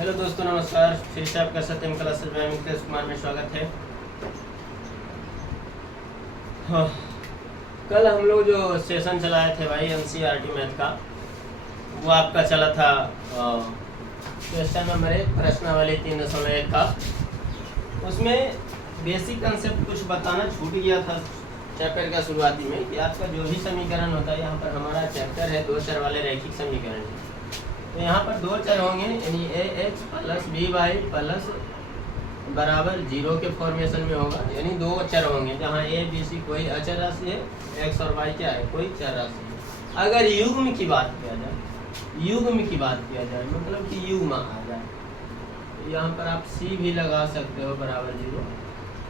Hello दोस्तों, नमस्कार। फिर से आपका सत्यम क्लासेस में मुकेश कुमार में स्वागत है। हाँ, कल हम लोग जो सेशन चलाए थे भाई एनसीईआरटी मैथ का, वो आपका चला था क्वेश्चन नंबर 1 प्रश्नावली 3.1 का। उसमें बेसिक कंसेप्ट कुछ बताना छूट गया था चैप्टर का शुरुआती में कि आपका जो भी समीकरण होता है, यहाँ पर हमारा चैप्टर है 2 चर वाले रैखिक समीकरण। तो यहाँ पर 2 चर होंगे, यानी a x plus b y plus बराबर 0 के फॉर्मेशन में होगा। यानी 2 चर होंगे जहाँ ए बी सी कोई अचर राशि है, एक्स और वाई क्या है, कोई चर राशि है। अगर युग्म की बात किया जाए, मतलब कि युग्म आ जाए, तो यहाँ पर आप सी भी लगा सकते हो बराबर 0,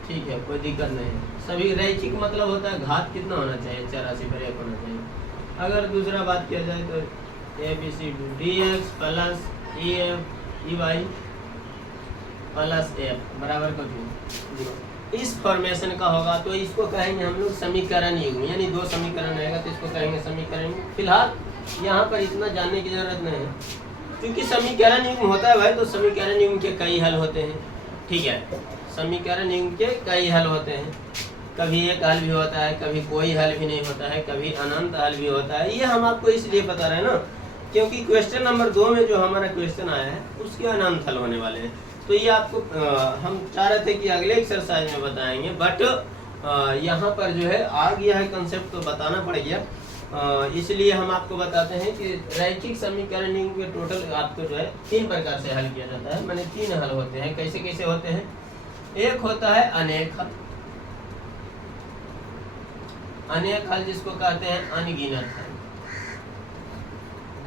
ठीक है, कोई दिक्कत नहीं है। सभी रैखिक मतलब होता है घात कितना होना चाहिए, चर राशि पर 1 होना चाहिए। अगर दूसरा बात किया जाए तो a b c d x plus e f e y plus f बराबर को 0 इस फॉर्मेशन का होगा। तो इसको कहेंगे हम लोग समीकरण युग्म, यानी 2 समीकरण रहेगा तो इसको कहेंगे समीकरण युग्म। फिलहाल यहाँ पर इतना जानने की जरूरत नहीं है, क्योंकि समीकरण युग्म होता है भाई, तो समीकरण युग्म के कई हल होते हैं, ठीक है। समीकरण युग्म के कई हल होते हैं, कभी एक हल भी होता है, कभी कोई हल भी नहीं होता है, कभी अनंत हल भी होता है। ये हम आपको इसलिए बता रहे हैं ना, क्योंकि क्वेश्चन नंबर 2 में जो हमारा क्वेश्चन आया है उसके अनंत हल होने वाले हैं। तो ये आपको हम चाह रहे थे कि अगले एक्सरसाइज में बताएंगे, बट यहाँ पर जो है आ गया है कंसेप्ट, तो बताना पड़ गया। इसलिए हम आपको बताते हैं कि रैखिक समीकरण के टोटल आपको जो है 3 प्रकार से हल किया जाता है, माने 3 हल होते हैं। कैसे कैसे होते हैं? एक होता है अनेक हल, अनेक हल जिसको कहते हैं अनगिनत हल,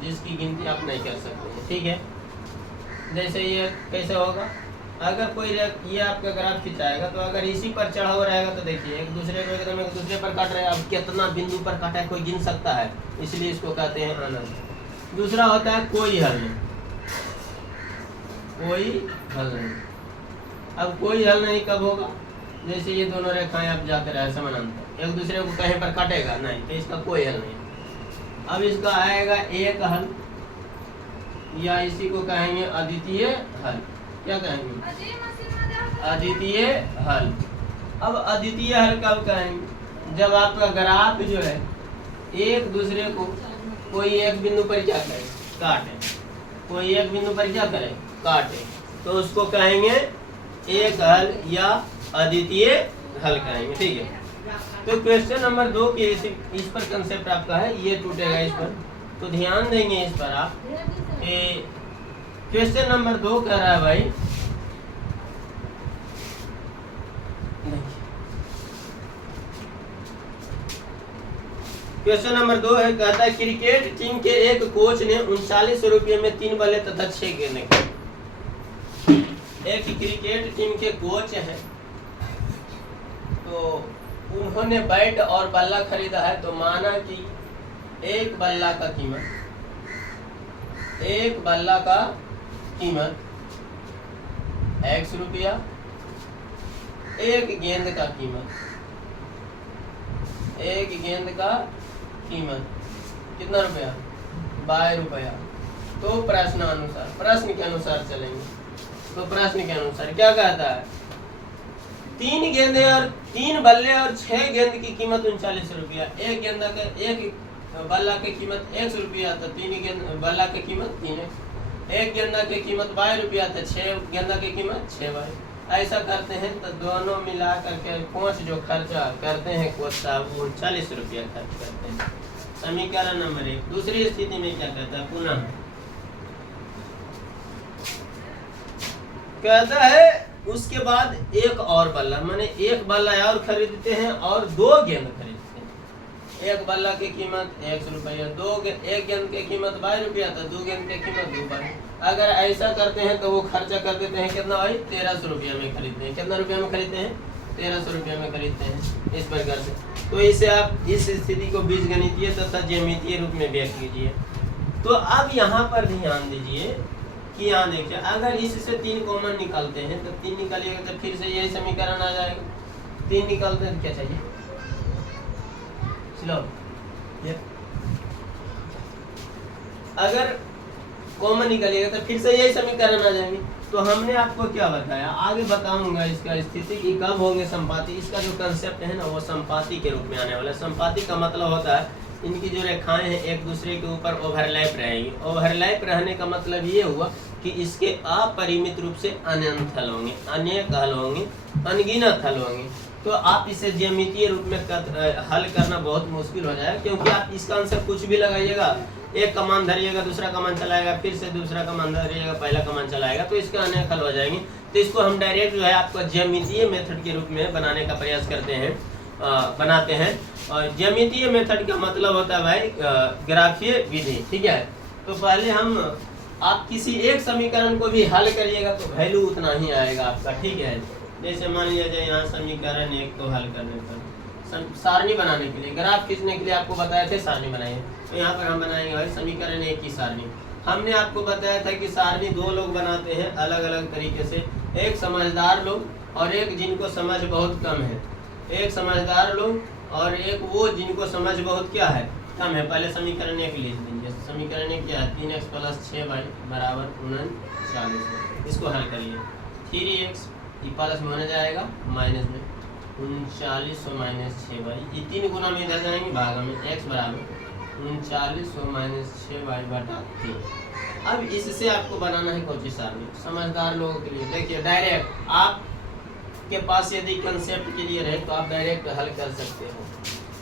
जिसकी गिनती आप नहीं कर सकते हैं, ठीक है। जैसे ये कैसे होगा, अगर कोई ये आपका ग्राफ खिंचाएगा, तो अगर इसी पर चढ़ा हुआ रहेगा तो देखिए एक दूसरे को एकदम एक दूसरे पर काट रहे हैं। अब कितना बिंदु पर काटा है कोई गिन सकता है, इसलिए इसको कहते हैं अनंत। दूसरा होता है कोई हल नहीं, कोई हल नहीं। अब कोई हल नहीं कब होगा? जैसे ये दोनों रेखाएं आप जाते रहे समानांतर, एक दूसरे को कहीं पर काटेगा नहीं, तो इसका कोई हल नहीं। अब इसका आएगा एक हल, या इसी को कहेंगे अद्वितीय हल। क्या कहेंगे? अद्वितीय हल। अब अद्वितीय हल कब कहेंगे? जब आपका ग्राफ जो है एक दूसरे को कोई एक बिंदु पर क्या करे, काटे, कोई एक बिंदु पर क्या करे, काटे, तो उसको कहेंगे एक हल या अद्वितीय हल कहेंगे, ठीक है। तो क्वेश्चन नंबर 2 की इस पर कंसेप्ट आपका है, ये टूटेगा इस पर, तो ध्यान देंगे इस पर आप। क्वेश्चन नंबर 2 कह रहा है भाई, क्वेश्चन नंबर 2 है, कहता है क्रिकेट टीम के एक कोच ने 39 रुपये में 3 बल्ले तथा 6 गेंदें। एक क्रिकेट टीम के कोच हैं, तो उन्होंने बैट और बल्ला खरीदा है। तो माना कि एक बल्ला का कीमत x रुपया, एक गेंद का कीमत कितना रुपया? 22 रुपया। तो प्रश्न के अनुसार चलेंगे। तो प्रश्न के अनुसार क्या कहता है? 3 गेंदें और 3 बल्ले और 6 गेंद की कीमत 39 रुपया। एक बल्ला की कीमत 1 रुपया, तो 3 गेंद बल्ला की कीमत 3x। एक गेंदा की कीमत 22 रुपया, तो 6 गेंदा की कीमत 6y। ऐसा करते हैं तो दोनों मिला करके कोच जो खर्चा करते हैं कोच साहब, वो 39 रुपया खर्च करते हैं। समीकरण नंबर 1। दूसरी स्थिति में क्या कहता है? पुनः कहता है उसके बाद एक और बल्ला, माने एक बल्ला और खरीदते हैं और 2 गेंद खरीदते हैं। एक बल्ला की कीमत 1 रुपया, एक गेंद की कीमत 22 रुपया, तो 2 गेंद की कीमत 2 रुपया। अगर ऐसा करते हैं तो वो खर्चा कर देते हैं कितना भाई? 1300 रुपया में खरीदते हैं। कितना रुपया में खरीदते हैं? 1300 रुपया में खरीदते हैं, इस प्रकार से। तो इसे आप इस स्थिति को बीजगणितीय तथा ज्यामितीय रूप में व्यक्त कीजिए। तो अब यहाँ पर ध्यान दीजिए कि यहाँ देखिए, अगर इससे 3 कॉमन निकालते हैं तो 3 निकालिएगा तो फिर से यही समीकरण आ जाएगा। 3 निकालते हैं तो क्या चाहिए? चलो, अगर कॉमन निकलेगा तो फिर से यही समीकरण आ जाएंगे। तो हमने आपको क्या बताया, आगे बताऊंगा इसका स्थिति कि कब होंगे संपाती। इसका जो कंसेप्ट है ना वो संपाती के रूप में आने वाला है। संपाती का मतलब होता है इनकी जो रेखाएं हैं एक दूसरे के ऊपर ओवरलैप रहेंगी। ओवरलैप रहने का मतलब ये हुआ कि इसके अपरिमित रूप से अनंत हल होंगे, अनेक हल होंगे, अनगिनत हल होंगे। तो आप इसे ज्यामितीय रूप में हल करना बहुत मुश्किल हो जाएगा, क्योंकि आप इसका आंसर कुछ भी लगाइएगा, एक कमान धरिएगा दूसरा कमान चलाएगा, फिर से दूसरा कमान धरिएगा पहला कमान चलाएगा, तो इसके अनेक हल हो जाएंगे। तो इसको हम डायरेक्ट जो है आपको ज्यामितीय मेथड के रूप में बनाने का प्रयास करते हैं, बनाते हैं। और ज्यामितीय मेथड का मतलब होता है भाई ग्राफीय विधि, ठीक है। तो पहले हम आप किसी एक समीकरण को भी हल करिएगा तो वैल्यू उतना ही आएगा आपका, ठीक है। जैसे मान लिया जाए यहाँ समीकरण एक को हल करने पर सारणी बनाने के लिए, ग्राफ खींचने के लिए आपको बताया थे सारणी बनाइए। तो यहाँ पर हम बनाएंगे भाई समीकरण एक की सारणी। हमने आपको बताया था कि सारणी दो लोग बनाते हैं अलग अलग तरीके से, एक समझदार लोग और एक जिनको समझ बहुत कम है। एक समझदार लोग और एक वो जिनको समझ बहुत क्या है, कम है। पहले समीकरण एक लिख लीजिए। समीकरण एक क्या है, 3x + 6y = 39। इसको हल करिए। 3x प्लस में होने जाएगा माइनस में 39 - 6y, ये 3 गुना में इधर जाएंगे भाग में, x = 39 - 6y/3। अब इससे आपको बनाना है कौन सी सारणी, समझदार लोगों के लिए। देखिए डायरेक्ट आपके पास यदि कंसेप्ट क्लियर है तो आप डायरेक्ट हल कर सकते हो,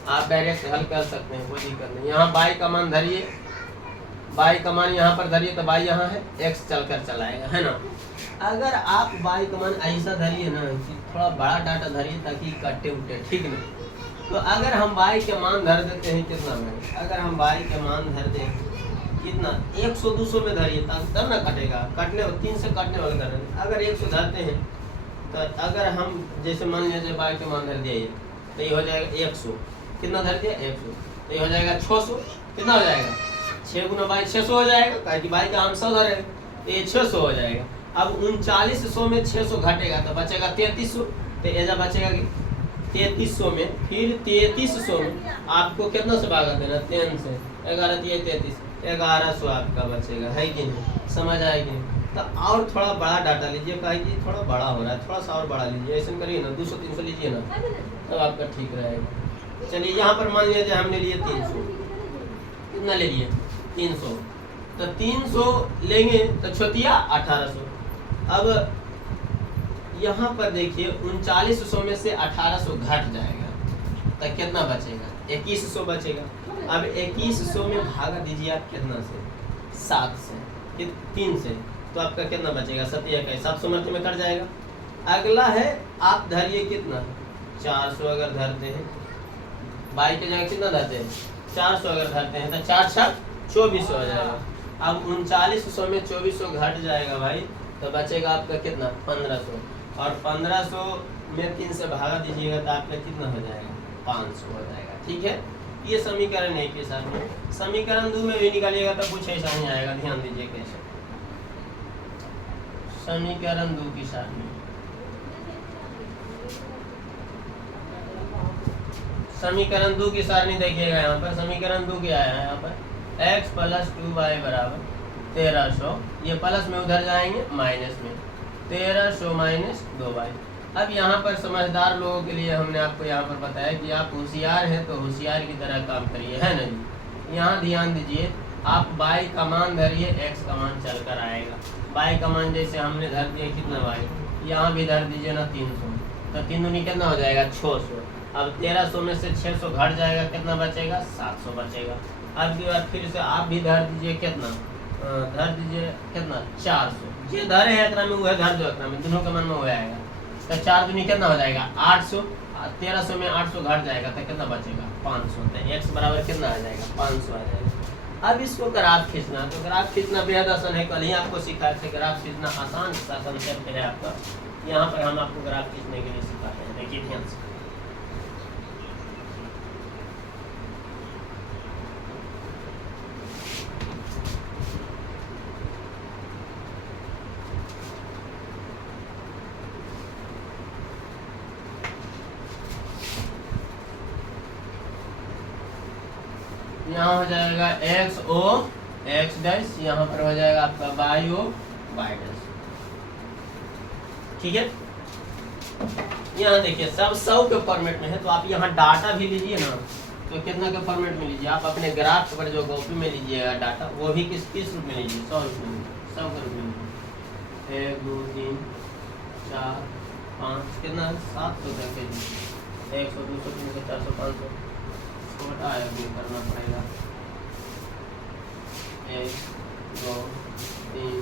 आप डायरेक्ट हल कर सकते हैं, कोई दिक्कत नहीं। यहाँ बाई का मान धरिए, बाई का मान यहाँ पर धरिए तो बाई यहाँ है, x चलकर चलाएगा, है ना। अगर आप बाई का मान ऐसा धरिए ना, थोड़ा बड़ा डाटा धरिए ताकि कट्टे उठे, ठीक ना। तो अगर हम बाई के मान धर देते हैं कितना भाई, अगर हम बाई के मान धर दें कितना 100-200 में धरिए तब ना कटेगा, कटने 3 से कटने वाले कर रहे हैं। अगर 100 धरते हैं तो अगर हम जैसे मान लीजिए बाई के मान धर दिया ये, तो ये हो जाएगा 100, कितना धर दिया 100, तो ये हो जाएगा 600, कितना हो जाएगा 6 गुना बाई 600 हो जाएगा, क्योंकि बाई का हम 100 धरे तो ये 600 हो जाएगा। अब 3900 में 600 घटेगा तो बचेगा 3300, तो ऐसा बचेगा कि 3300 में, फिर 3300 में आपको कितना से भागा देना 10 से, 11 × 33, 1100 आपका बचेगा, है कि नहीं, समझ आएगी। तो और थोड़ा बड़ा डाटा लीजिए, कहेगी थोड़ा बड़ा हो रहा है, थोड़ा सा और बड़ा लीजिए, ऐसा करिए ना 200-300 लीजिए ना, तब आपका ठीक रहेगा। चलिए यहाँ पर मान लीजिए हमने लिए 300, कितना ले लिए 300, तो 300 लेंगे तो छोटिया 1800। अब यहाँ पर देखिए 3900 में से 1800 घट जाएगा तो कितना बचेगा 2100 बचेगा। अब 2100 में भागा दीजिए आप कितना से, 7 से, 3 से, तो आपका कितना बचेगा 700 मध्य में कट जाएगा। अगला है आप धरिए कितना 400, अगर धरते हैं बाई के जगह कितना धरते हैं 400, अगर धरते हैं तो 4 × 2400 हो जाएगा। अब 3900 में 2400 घट जाएगा भाई, तो बचेगा आपका कितना 1500, और 1500 में 3 से भागा दीजिएगा तो आपका कितना हो जाएगा 500 हो जाएगा, ठीक है। ये समीकरण एक के साथ में। समीकरण 2 में भी निकालिएगा तो कुछ ऐसा नहीं आएगा, ध्यान दीजिए कैसे। समीकरण 2 की साथ में समीकरण 2 की सारणी देखिएगा। यहाँ पर समीकरण 2 क्या है, यहाँ पर x + 2y = 1300, ये प्लस में उधर जाएंगे माइनस में 1300 - 2y। अब यहाँ पर समझदार लोगों के लिए हमने आपको यहाँ पर बताया कि आप होशियार हैं तो होशियार की तरह काम करिए, है ना जी। यहाँ ध्यान दीजिए, आप बाई का मान धरिए, x का मान चल कर आएगा। बाई का मान जैसे हमने धर दिया कितना बाई, यहाँ भी धर दीजिए ना 300, तो 3 दूनी कितना हो जाएगा 600। अब 1300 में से 600 घट जाएगा, कितना बचेगा 700 बचेगा। अब की बार फिर से आप भी धर दीजिए कितना, धर दीजिए कितना 400, ये धरे है इतना में वो है धर दो इतना में, दोनों के मन में हो जाएगा। तो 4 दूनी कितना हो जाएगा 800, 1300 में 800 घट जाएगा तो कितना बचेगा 500, तो x बराबर कितना आ जाएगा 500 आ जाएगा। अब इसको ग्राफ खींचना, तो ग्राफ खींचना बेहद आसान है, कल ही आपको सिखाए थे। ग्राफ खींचना आसान सा कंसेप्ट है आपका, यहाँ पर हम आपको ग्राफ खींचने के लिए सिखाते हैं, देखिए ध्यान से। यहाँ हो जाएगा x O एक्स डैश, यहाँ पर हो जाएगा आपका बाई ओ बाई डैश। ठीक है, यहाँ देखिए सब 100 के फॉर्मेट में है, तो आप यहाँ डाटा भी लीजिए ना, तो कितना के फॉर्मेट में लीजिए आप अपने ग्राफ पर जो कॉपी में लीजिएगा डाटा, वो भी किस रूप में लीजिए, 100 रूप में, 100 के रूप में लीजिए। 1 2 3 4 5 कितना 700 तक के लीजिए, 100 200 300 400 500, छोटा है भी करना पड़ेगा। 1 2 3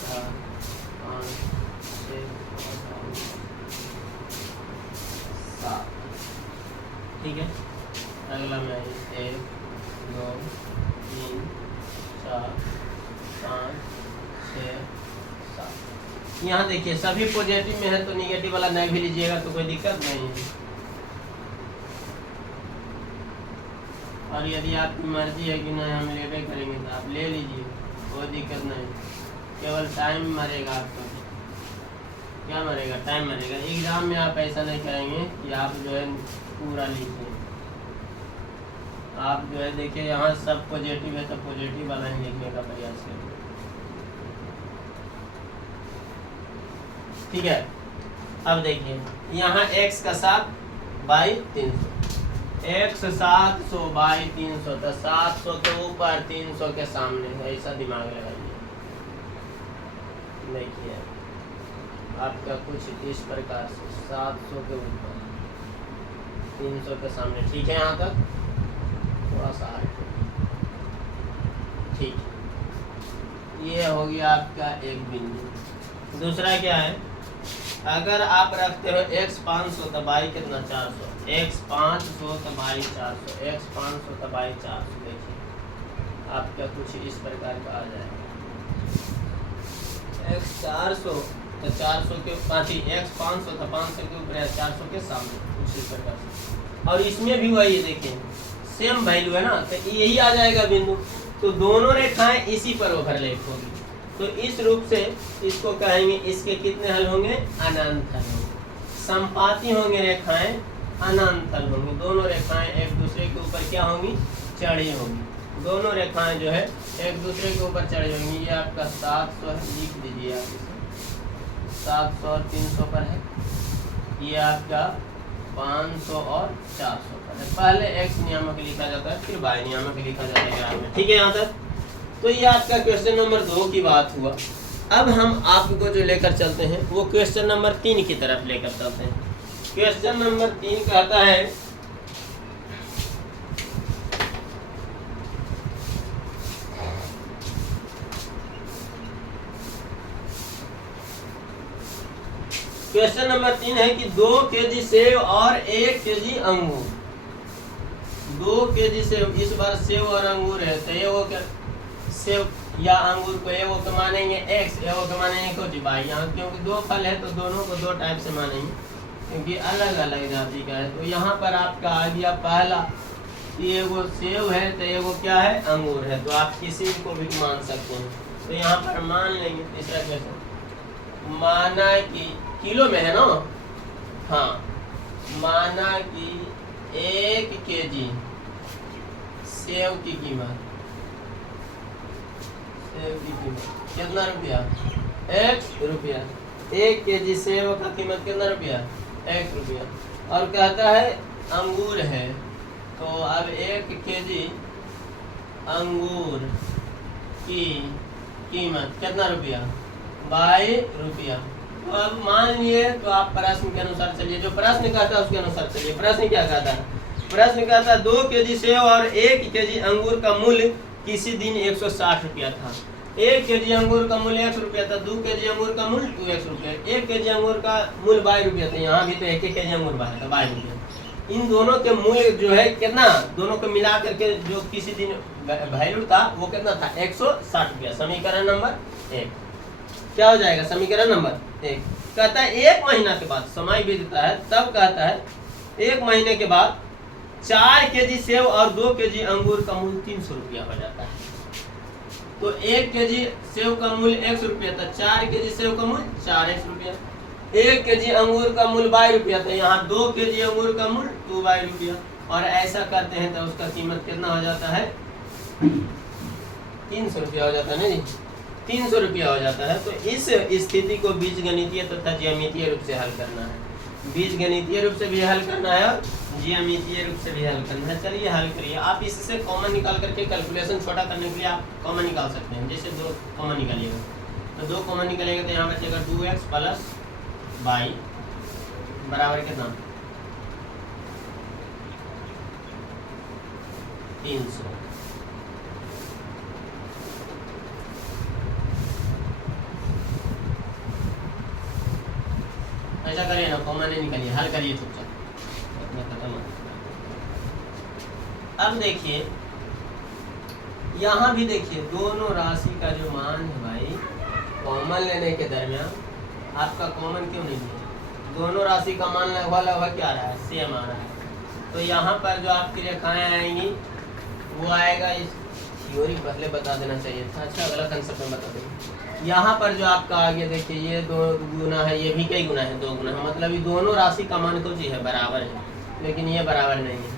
4 5 6 7। ठीक है, अगला में 1 2 3 4 5 6 7। यहाँ देखिए सभी पॉजिटिव में है, तो निगेटिव वाला नहीं भी लीजिएगा तो कोई दिक्कत नहीं है। और यदि आपकी मर्जी है कि नहीं हम लेबे करेंगे तो आप ले लीजिए, कोई दिक्कत नहीं, केवल टाइम मरेगा आपका। क्या मरेगा? टाइम मरेगा। एग्जाम में आप ऐसा नहीं करेंगे कि आप जो है पूरा लिखिए, आप जो है देखिए यहाँ सब पॉजिटिव है तो पॉजिटिव वाला ही लिखने का प्रयास करिए। ठीक है, अब देखिए यहाँ x का 7 बाई 300, x 700 बाई 300, तो 700 के ऊपर 300 के सामने, ऐसा दिमाग लगाइए। देखिए आपका कुछ इस प्रकार से 700 के ऊपर 300 के सामने। ठीक है, यहाँ तक थोड़ा सा ठीक, ये हो गया आपका एक बिंदु। दूसरा क्या है, अगर आप रखते हो x 500 तो बाई कितना 400, x 500 तो बाई 400, x 500 तो बाई 400। देखिए आपका कुछ इस प्रकार का आ जाएगा, x 400 तो 400 के पाँची, x 500 तो 500 के ऊपर 400 के सामने, कुछ इस प्रकार से। और इसमें भी वही देखिए सेम वैल्यू है ना, तो यही आ जाएगा बिंदु, तो दोनों रेखाएं इसी पर ओवरलैप होगी। तो इस रूप से इसको कहेंगे, इसके कितने हल होंगे? अनंत हल होंगे। संपाती होंगे रेखाएं, अनंत हल होंगी। दोनों रेखाएं एक दूसरे के ऊपर क्या होंगी? चढ़ी होंगी। दोनों रेखाएं जो है एक दूसरे के ऊपर चढ़ी होंगी। ये आपका 700 है, लिख दीजिए आप इसे, 700 और 300 पर है। ये आपका 500 और 400 पर है। पहले x नियामक लिखा जाता है, फिर y नियामक लिखा जाता है ग्राफ में। ठीक है, यहाँ तक तो ये आपका क्वेश्चन नंबर 2 की बात हुआ। अब हम आपको जो लेकर चलते हैं वो क्वेश्चन नंबर 3 की तरफ लेकर चलते हैं। क्वेश्चन नंबर 3 कहता है क्वेश्चन नंबर 3 है कि 2 केजी सेव और 1 केजी अंगूर। 2 केजी सेव, इस बार सेव और अंगूर है, तो ये वो क्या सेव या अंगूर को ये वो को मानेंगे x, ये वो को मानेंगे कुछ y। यहाँ क्योंकि 2 फल है तो दोनों को 2 टाइप से मानेंगे, क्योंकि अलग अलग जाति का है। तो यहाँ पर आपका आ गया पहला, ये वो सेव है तो ये वो क्या है? अंगूर है। तो आप किसी को भी मान सकते हैं। तो यहाँ पर मान लेंगे। तीसरा क्वेश्चन, माना कि किलो में है ना, हाँ, माना कि 1 केजी सेव की कीमत, सेव की कीमत कितना रुपया? x रुपया। 1 केजी सेव का कीमत कितना रुपया? x रुपया। और कहता है अंगूर है, तो अब 1 केजी अंगूर की कीमत कितना रुपया? 22 रुपया। तो अब मान लिए, तो आप प्रश्न के अनुसार चलिए, जो प्रश्न कहता है उसके अनुसार चलिए। प्रश्न क्या कहता है? प्रश्न कहता है 2 केजी सेव और 1 केजी अंगूर का मूल्य किसी दिन 160 रुपया था। 1 केजी अंगूर का मूल्य 1 रुपया था, 2 केजी अंगूर का मूल्य 2x रुपया, 1 केजी अंगूर का मूल्य 22 रुपया था। यहाँ भी तो 1 केजी अंगूर था 22 रुपया। इन दोनों के मूल्य जो है कितना, दोनों को मिला करके जो किसी दिन वैल्यू था वो कितना था? 160 रुपया। समीकरण नंबर 1 क्या हो जाएगा? समीकरण नंबर 1 कहता है 1 महीना के बाद, समय बीतता है तब कहता है 1 महीने के बाद 4 केजी सेव और 2 केजी अंगूर का मूल्य 300 रुपया हो जाता है। तो 1 केजी सेव का मूल्य 100 रुपया था, 4 केजी सेव का मूल्य 4x रुपया, 1 केजी अंगूर का मूल्य 22 रुपया था, यहाँ 2 केजी अंगूर का मूल्य 22 रुपया। और ऐसा करते हैं तो उसका कीमत कितना हो जाता है? 300 रुपया हो जाता है ना जी, 300 रुपया हो जाता है। तो इस स्थिति को बीजगणितीय तथा ज्यामितीय रूप से हल करना है। बीजगणितीय रूप से भी हल करना है और ज्यामितीय रूप से भी हल करना है। चलिए हल करिए। आप इससे कॉमन निकाल करके कैलकुलेशन छोटा करने के लिए आप कॉमन निकाल सकते हैं। जैसे 2 कॉमन निकालिएगा तो 2 कॉमन निकालेगा तो यहाँ बचेगा 2x प्लस y बराबर कितना 300। ऐसा करिए ना, कॉमन नहीं निकालिए, हल करिए चुपचाप। अब देखिए यहाँ भी देखिए दोनों राशि का जो मान है भाई, कॉमन लेने के दरमियान आपका कॉमन क्यों नहीं है? दोनों राशि का मान लगभग क्या आ रहा है? सेम आ रहा है। तो यहाँ पर जो आपकी रेखाएं आएंगी वो आएगा, इस थ्योरी पहले बता देना चाहिए था। अच्छा अगला कंसेप्ट में बता देंगे। यहाँ पर जो आपका आ गया देखिए, ये 2 गुना है, ये भी कई गुना है? 2 गुना है। मतलब ये दोनों राशि का मान कुछ ही है, बराबर है, लेकिन ये बराबर नहीं है।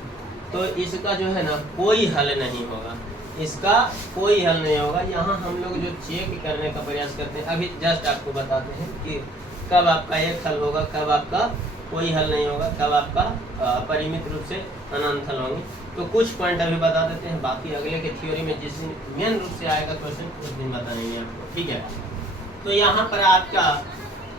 तो इसका जो है ना कोई हल नहीं होगा, इसका कोई हल नहीं होगा। यहाँ हम लोग जो चेक करने का प्रयास करते हैं, अभी जस्ट आपको बताते हैं कि कब आपका एक हल होगा, कब आपका कोई हल नहीं होगा, कब आपका परिमित रूप से अनंत हल होंगे। तो कुछ पॉइंट अभी बता देते हैं, बाकी अगले के थ्योरी में जिस दिन मेन रूप से आएगा क्वेश्चन उस दिन बताएंगे आपको, ठीक है। तो यहाँ पर आपका,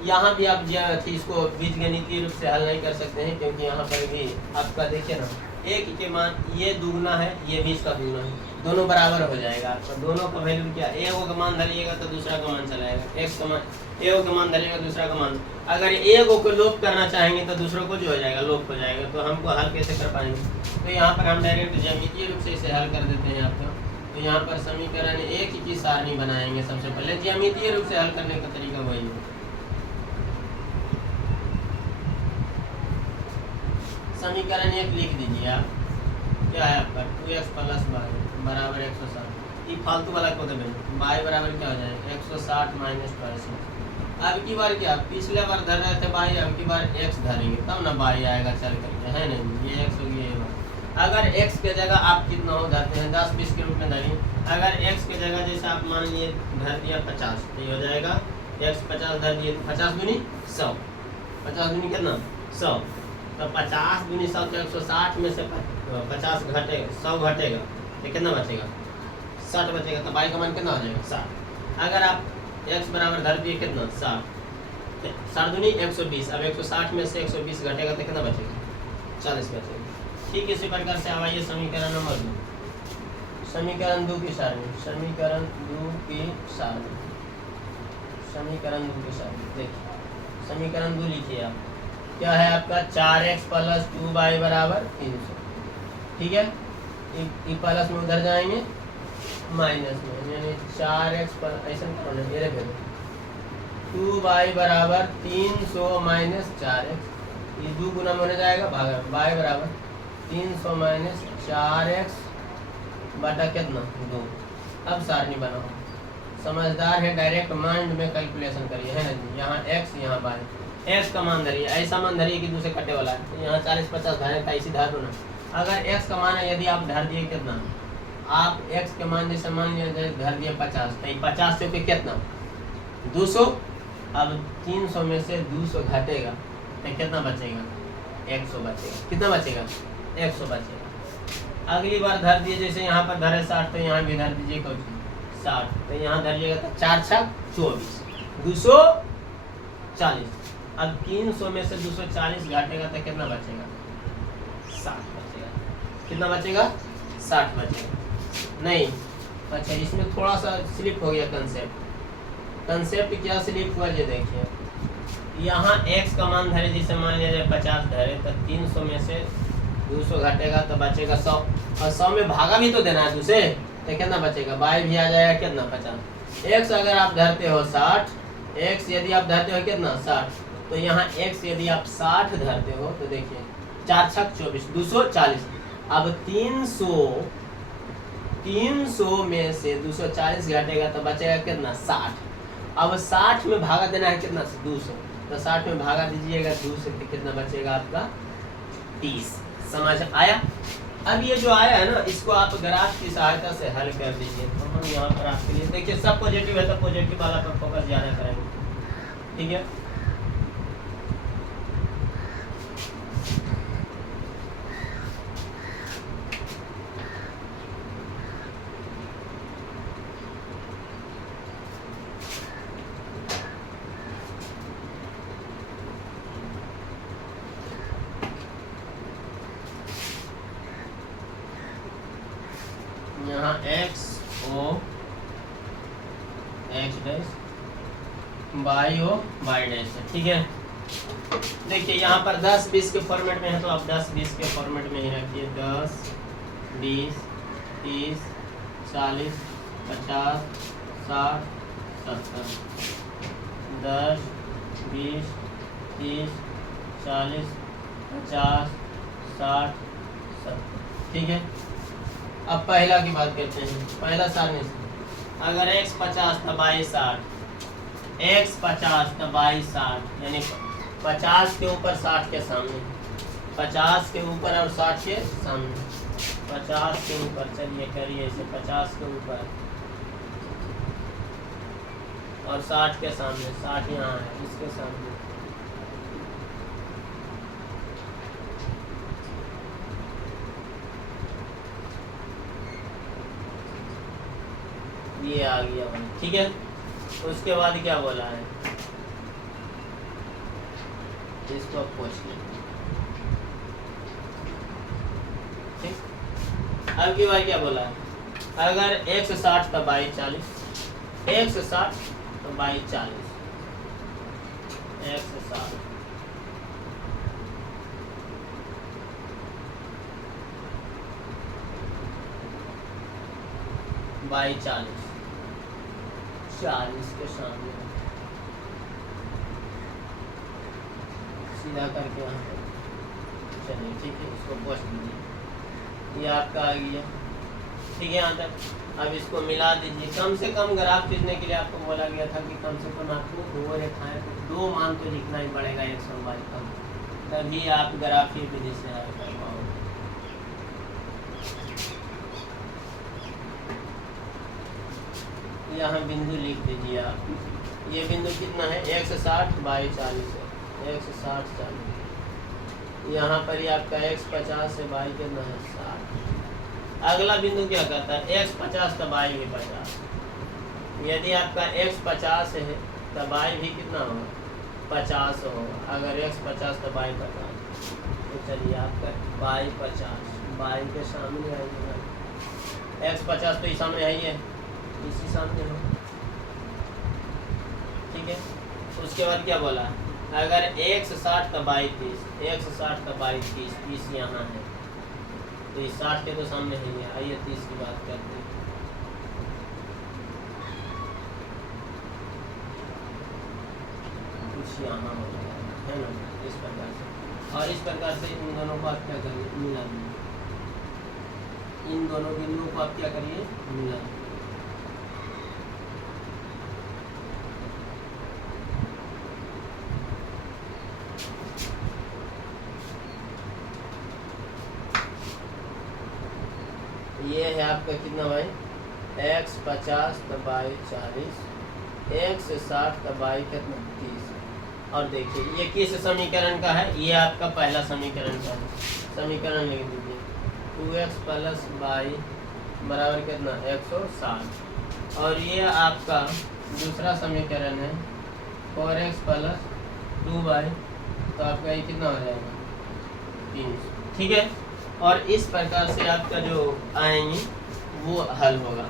यहाँ भी आप इसको बीजगणितीय रूप से हल नहीं कर सकते हैं, क्योंकि यहाँ पर भी आपका देखिए ना, एक के मान ये दुगुना है, ये भी इसका दुगुना है, दोनों बराबर हो जाएगा आपका। दोनों का वैल्यू क्या, एक का मान धरिएगा तो दूसरा का मान चलाएगा, एक का मान, एक का मान धरिएगा दूसरा का मान। अगर एक को लोप करना चाहेंगे तो दूसरों को जो हो जाएगा लोप हो जाएगा। तो हमको हल कैसे कर पाएंगे? तो यहाँ पर हम डायरेक्ट ज्यामितीय रूप से इसे हल कर देते हैं आपको। तो यहाँ पर समीकरण एक की सारणी बनाएंगे सबसे पहले। ज्यामितीय रूप से हल करने का तरीका वही है। समीकरण 1 लिख दीजिए आप, क्या है आपका 2x प्लस y बराबर 160। ये फालतू वाला को देंगे, y बराबर क्या हो जाएगा 160 माइनस 2। अब की बार क्या, पिछले बार धर रहे थे y, अब की बार x धरेंगे तब ना y आएगा चल करके, है नहीं? ये x हो गया ये बार। अगर x के जगह आप कितना हो धरते हैं 10-20 के रूप में धरिए। अगर x के जगह जैसे आप मान लिए धर दिया 50, तो ये हो जाएगा x 50 धर दिए, 50 दूनी 100, 50 दूनी कितना 100। तो 50 दूनी 100, तो 160 में से 50 घटेगा, 100 घटेगा तो कितना बचेगा 60 बचेगा। तो y का मान कितना हो जाएगा 60। अगर आप x बराबर धर दिए कितना 60, 60 दूनी 120। अब 160 में से 120 घटेगा तो कितना बचेगा 40 बचेगा। ठीक इसी प्रकार से आइए समीकरण नंबर 2, समीकरण 2 की सारणी, समीकरण 2 की सारणी, समीकरण 2 की सारणी देखिए। समीकरण 2 लिखिए आप, क्या है आपका 4x प्लस 2y बराबर 300, ठीक है। ये प्लस में उधर जाएंगे माइनस में, यानी 4x पर ऐसा करो ना, मेरे भेजो 2y बराबर 300 माइनस 4x, ये 2 गुना में होने जाएगा भागा, y बराबर 300 माइनस 4x बटा कितना 2। अब सारणी बनाओ, समझदार है डायरेक्ट माइंड में कैलकुलेशन करिए, है ना। यहाँ x यहाँ y, x का मान धरिए, ऐसा मान धरिए कि दूसरे कटे वाला है। तो यहाँ 40-50 धरे था, इसी धर दो ना। अगर x का मान है, यदि आप धर दिए कितना, आप x के मान जैसे मान लिया जाए धर दिया 50, तो 50 से कितना 200। अब 300 में से 200 घटेगा तो कितना बचेगा 100 बचेगा। कितना बचेगा 100 बचेगा। अगली बार धर दिए, जैसे यहाँ पर धरे 60, तो यहाँ भी धर दीजिए कुछ 60, तो यहाँ धरिएगा तो 4 6 24, 240। अब 300 में से 240 घटेगा तो कितना बचेगा 60 बचेगा। कितना बचेगा 60 बचेगा। नहीं, अच्छा इसमें थोड़ा सा स्लिप हो गया कंसेप्ट। कंसेप्ट क्या स्लिप हुआ ये देखिए, यहाँ x का मान धरे, जिसे मान लिया जाए 50 धरे, तो 300 में से 200 घटेगा तो बचेगा 100, और 100 में भागा भी तो देना है दूसरे, तो कितना बचेगा y भी आ जाएगा कितना 50। x अगर आप धरते हो 60, x यदि आप धरते हो कितना 60, तो यहाँ x यदि आप 60 धरते हो तो देखिए 4 6 24, 240। अब 300 में से 240 घटेगा तो बचेगा कितना 60। अब 60 में भागा देना है कितना 200, तो 60 में भागा दीजिएगा 2 से, तो कितना बचेगा आपका 30। समझ आया? अब ये जो आया है ना, इसको आप ग्राफ की सहायता से हल कर दीजिए। तो हम यहाँ पर आपके लिए देखिए, सब पॉजिटिव है तो पॉजिटिव वाला पर फोकस ज़्यादा करेंगे, ठीक है। यहाँ x o x dash y o y dash है, ठीक है। देखिए यहाँ पर 10-20 के फॉर्मेट में है तो आप 10-20 के फॉर्मेट में ही रखिए। 10, 20, 30, 40, 50, 60, 70। 10, 20, 30, 40, 50, 60, 70, ठीक है। अब पहला की बात करते हैं। पहला सारणी से अगर x 50 तो y 60, x 50 तो y 60, यानी 50 के ऊपर 60 के सामने, 50 के ऊपर और 60 के सामने, 50 के ऊपर, चलिए करिए इसे, 50 के ऊपर और 60 के सामने, 60 यहाँ है इसके सामने, ये आ गया भाई, ठीक है। उसके बाद क्या बोला है, इसको आप पूछ लें, ठीक। अब की बार क्या बोला है, अगर 160 तो y 40, 160 तो y 40, 160 y 40, 40 के सामने सीधा करके यहाँ पर, चलिए ठीक है, इसको पोस्ट दीजिए, ये आपका आ गया, ठीक है। यहाँ तक अब इसको मिला दीजिए। कम से कम ग्राफ खींचने के लिए आपको बोला गया था कि कम से कम आपको 2 रेखाएं, 2 मान तो लिखना ही पड़ेगा 100 का, तभी आप ग्राफ ही विधि से हल कर पाओगे। यहाँ बिंदु लिख दीजिए आप, ये बिंदु कितना है, 160 बाई 40 है, 160 40, यहाँ पर ही आपका x 50 से बाई कितना है 60। अगला बिंदु क्या कहता है, x 50 तो बाई भी 50, यदि आपका x 50 है तो बाई भी कितना होगा 50 होगा। अगर x 50 तो बाई 50, तो चलिए आपका बाई 50, बाई के सामने आएगा, x 50 तो ये सामने है ही है, इसी सामने हो, ठीक है। उसके बाद क्या बोला, अगर 160 का बाई 30, 160 का बाई 30, 30 यहाँ है तो ये 60 के तो सामने ही है। आइए 30 की बात करते हैं। कुछ यहाँ हो है ना, इस प्रकार से, और इस प्रकार से इन दोनों को आप क्या करिए, मिला दीजिए, इन दोनों बिंदुओं को आप क्या करिए, मिला दीजिए। ये है आपका कितना भाई, x 50 तो बाई 40, x 60 तो बाई कितना 30। और देखिए ये किस समीकरण का है, ये आपका पहला समीकरण का है। समीकरण लिख दीजिए, 2x प्लस बाई बराबर कितना 160, और ये आपका दूसरा समीकरण है 4x प्लस 2 बाई, तो आपका ये कितना हो जाएगा 300, ठीक है। और इस प्रकार से आपका जो आएंगे वो हल होगा।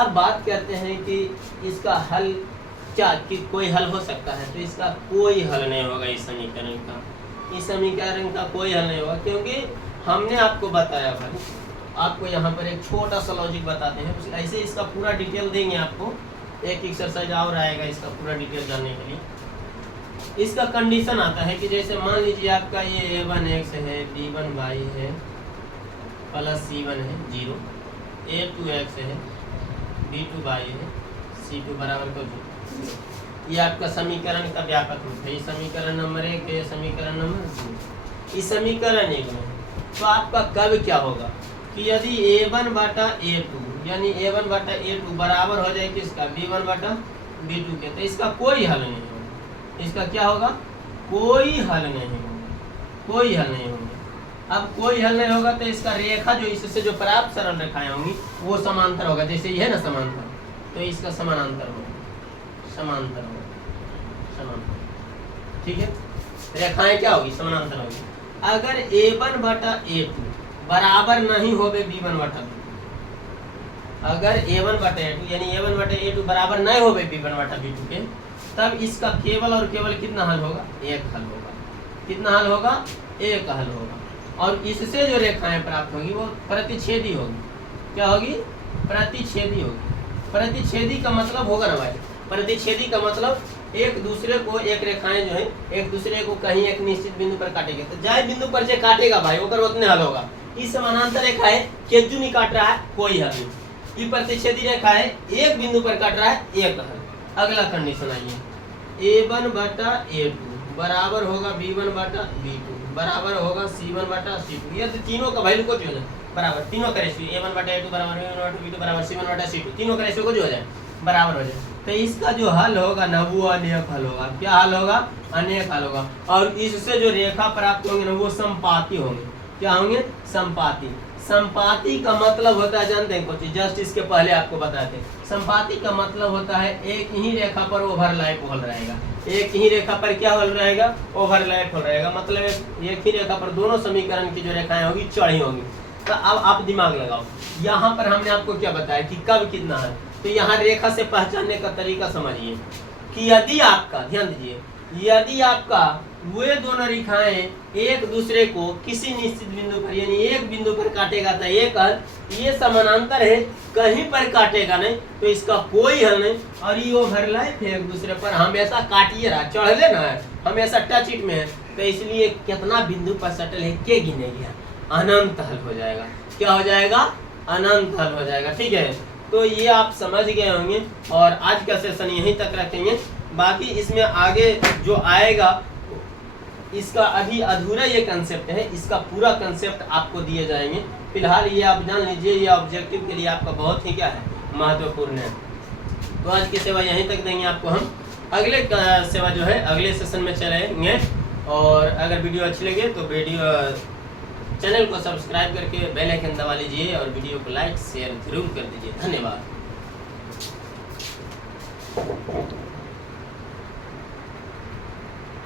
अब बात करते हैं कि इसका हल क्या, कि कोई हल हो सकता है, तो इसका कोई हल नहीं होगा इस समीकरण का, इस समीकरण का कोई हल नहीं होगा, क्योंकि हमने आपको बताया भाई, आपको यहाँ पर एक छोटा सा लॉजिक बताते हैं, ऐसे इसका पूरा डिटेल देंगे आपको, एक एक्सरसाइज और आएगा इसका पूरा डिटेल जानने के लिए। इसका कंडीशन आता है कि जैसे मान लीजिए आपका ये a1x है, b1y है प्लस c1 है 0, a2x है, b2y है, c2 बराबर को 0। ये आपका समीकरण का व्यापक रूप है। ये समीकरण नंबर 1 है, समीकरण नंबर 2, इस समीकरण 1 में तो आपका कब क्या होगा कि यदि A1 बटा A2 यानी A1 बटा A2 बराबर हो जाए किसका B1 बटा B2 के, तो इसका कोई हल नहीं होगा। इसका क्या होगा, कोई हल नहीं होगा, कोई हल नहीं होगा। अब कोई हल नहीं होगा तो इसका रेखा जो इससे जो प्राप्त सरल रेखाएं होंगी वो समांतर होगा, जैसे ये है ना समांतर, तो इसका समानांतर होगा, समांतर होगा, समांतर। ठीक है, रेखाएं क्या होगी, समानांतर होगी। अगर A1 बटा A2 बराबर नहीं होवे B1 बटा B2, अगर A1 बटा A2 यानी A1 बटा A2 बराबर नहीं होवे B1 बटा B2 के, तब इसका केवल और केवल कितना हल होगा, एक हल होगा। कितना हल होगा, एक हल होगा। और इससे जो रेखाएं प्राप्त होंगी वो प्रतिच्छेदी होगी। क्या होगी, प्रतिच्छेदी होगी। प्रतिच्छेदी का मतलब होगा ना भाई, प्रतिच्छेदी का मतलब एक दूसरे को, एक रेखाएं जो है एक दूसरे को कहीं एक निश्चित बिंदु पर काटेंगे, तो जाए बिंदु पर जो काटेगा भाई ओकर उतने हल होगा। इस समानांतर रेखा है केजू नहीं काट रहा है, कोई हल नहीं। ये प्रतिच्छेदी रेखा है एक बिंदु पर काट रहा है, एक हल। अगला कंडीशन आइए, A1 बटा A2 बराबर होगा B1 बटा B2 बराबर होगा C1 बटा C2। ये तो तीनों का वैल्यू कुछ हो जाए बराबर, तीनों का रेशियो A1 बटा A2 बराबर B1 बटा B2 बराबर C1 बटा C2, तीनों का रेशियो कुछ हो जाए बराबर हो जाए, तो इसका जो हल होगा ना वो अनेक हल होगा। क्या हल होगा, अनेक हल होगा। और इससे जो रेखा प्राप्त होंगे ना वो संपाती होंगे। क्या होंगे, संपाती। संपाती का मतलब होता है, जानते हैं कुछ, जस्ट इसके पहले आपको बताते हैं। संपाती का मतलब होता है एक ही रेखा पर ओवरलैप हो रहेगा, एक ही रेखा पर क्या हो रहेगा, ओवरलैप हो रहेगा। मतलब एक ही रेखा पर दोनों समीकरण की जो रेखाएं होगी चढ़ी होंगी। तो अब आप दिमाग लगाओ, यहाँ पर हमने आपको क्या बताया कि कब कितना है, तो यहाँ रेखा से पहचानने का तरीका समझिए कि यदि आपका, ध्यान दीजिए, यदि आपका वे दोनों रेखाएं एक दूसरे को किसी निश्चित बिंदु पर यानी एक बिंदु पर काटेगा तो एक हल, ये समानांतर है कहीं पर काटेगा नहीं तो इसका कोई हल नहीं। और ये ओवरलैप है एक दूसरे पर, हमेशा काटिए रहा, चढ़ लेना है, हमेशा टच इट में है, तो इसलिए कितना बिंदु पर सटल है के गिनेगी, अनंत हल हो जाएगा। क्या हो जाएगा, अनंत हल हो जाएगा। ठीक है, तो ये आप समझ गए होंगे और आज का सेशन यहीं तक रखेंगे। बाकी इसमें आगे जो आएगा इसका अभी अधूरा ये कंसेप्ट है, इसका पूरा कंसेप्ट आपको दिए जाएंगे। फिलहाल ये आप जान लीजिए ये ऑब्जेक्टिव के लिए आपका बहुत ही क्या है, महत्वपूर्ण है। तो आज की सेवा यहीं तक देंगे आपको हम, अगले सेवा जो है अगले सेशन में चलेंगे। और अगर वीडियो अच्छी लगे तो वीडियो चैनल को सब्सक्राइब करके बेल आइकन दबा लीजिए और वीडियो को लाइक शेयर जरूर कर दीजिए। धन्यवाद।